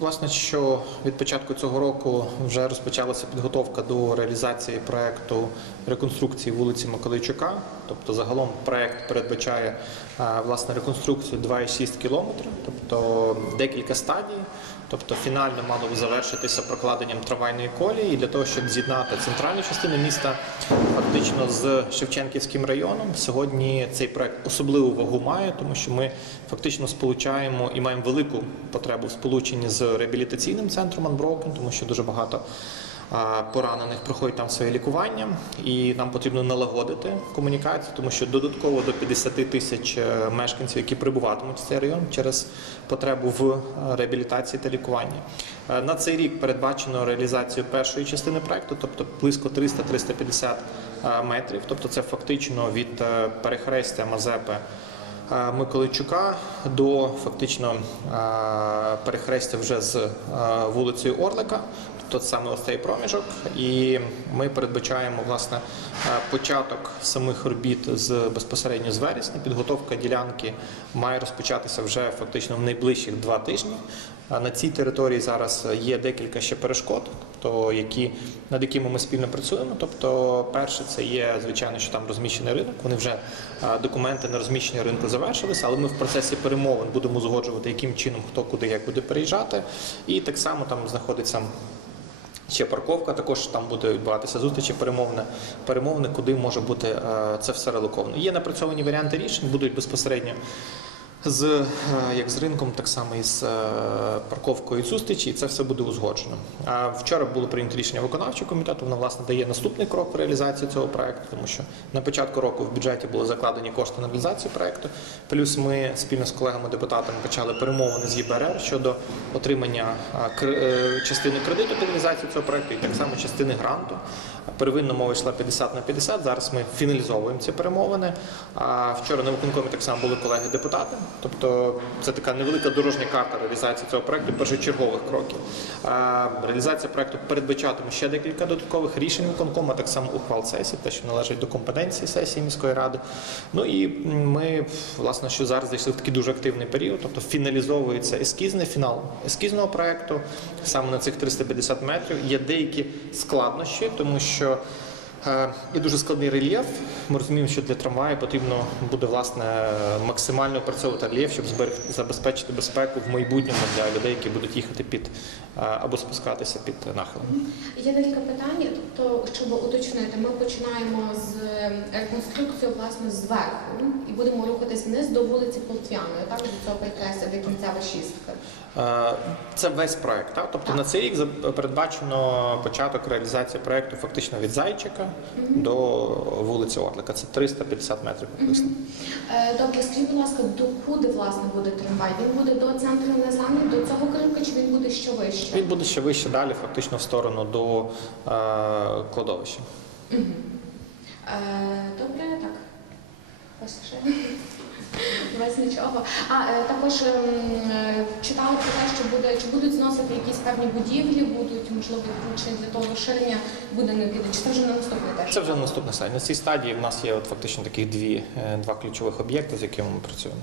Власне, що від початку цього року вже розпочалася підготовка до реалізації проекту реконструкції вулиці Миколайчука. Тобто, загалом проект передбачає е, власне реконструкцію 2,6 кілометри, тобто декілька стадій. Тобто фінально мало б завершитися прокладенням трамвайної колії і для того, щоб з'єднати центральну частину міста фактично з Шевченківським районом. Сьогодні цей проект особливу вагу має, тому що ми фактично сполучаємо і маємо велику потребу в сполученні з реабілітаційним центром Unbroken, тому що дуже багато поранених проходять там своє лікування, і нам потрібно налагодити комунікацію, тому що додатково до 50 тисяч е, мешканців, які прибуватимуть в цей район через потребу в е, реабілітації та лікуванні. Е, На цей рік передбачено реалізацію першої частини проекту, тобто близько 300-350 е, метрів. Тобто це фактично від перехрестя Мазепи Миколайчука до фактично перехрестя вже з вулицею Орлика. Тобто саме ось цей проміжок, і ми передбачаємо власне початок самих робіт з безпосередньо з вересня. Підготовка ділянки має розпочатися вже фактично в найближчих два тижні. На цій території зараз є декілька ще перешкод, тобто які над якими ми спільно працюємо. Тобто, перше, це є звичайно, що там розміщений ринок. Вони вже документи на розміщення ринку завершилися, але ми в процесі перемовин будемо узгоджувати, яким чином хто куди як буде переїжджати. І так само там знаходиться. Ще парковка, також там буде відбуватися зустрічі, перемовини, перемовини, куди може бути е, це все релоковано. Є напрацьовані варіанти рішень, будуть безпосередньо з е, як з ринком, так само і з е, парковкою зустрічі, і це все буде узгоджено. А вчора було прийнято рішення виконавчого комітету. Воно власне дає наступний крок реалізації цього проекту, тому що на початку року в бюджеті були закладені кошти на реалізацію проекту. Плюс ми спільно з колегами-депутатами почали перемовини з ЄБРР щодо отримання е, частини кредиту під реалізацію цього проекту, і так само частини гранту. Первинно мова йшла 50 на 50. Зараз ми фіналізовуємо ці перемовини. А вчора на виконкомі так само були колеги-депутати. Тобто це така невелика дорожня карта реалізації цього проекту першочергових кроків. Реалізація проекту передбачатиме ще декілька додаткових рішень виконкому, а так само ухвал сесії, те, що належить до компетенції сесії міської ради. Ну і ми власне, що зараз зайшли в такий дуже активний період, тобто фіналізовується ескізний фінал ескізного проекту саме на цих 350 метрів. Є деякі складнощі, тому що Є дуже складний рельєф. Ми розуміємо, що для трамваю потрібно буде власне максимально опрацьовувати рельєф, щоб забезпечити безпеку в майбутньому для людей, які будуть їхати під е, або спускатися під нахилом. Є декілька питань. Тобто, щоб уточнити, ми починаємо з реконструкції власне зверху і будемо рухатись вниз до вулиці Полтвяної, так до цього перехрестя, де кінцева шістка. Е, Це весь проект. Так? Тобто на цей рік передбачено початок реалізації проекту фактично від Зайчика до вулиці Орлика. Це 350 метрів приблизно. Е, Добре, скажіть, будь ласка, докуди власне буде трамвай? Він буде до центру Незамі, до цього кринка, чи він буде ще вище? Він буде ще вище далі, фактично в сторону до е, кладовища. Е, Добре, так. Без нічого. А е, також ем, е, читали про те, що буде чи будуть зносити якісь певні будівлі, будуть можливо відключені для того розширення буде необхідно. Чи це вже на наступний теж? Це вже наступна стадія. На цій стадії в нас є от фактично таких дві, е, два ключових об'єкти, з якими ми працюємо.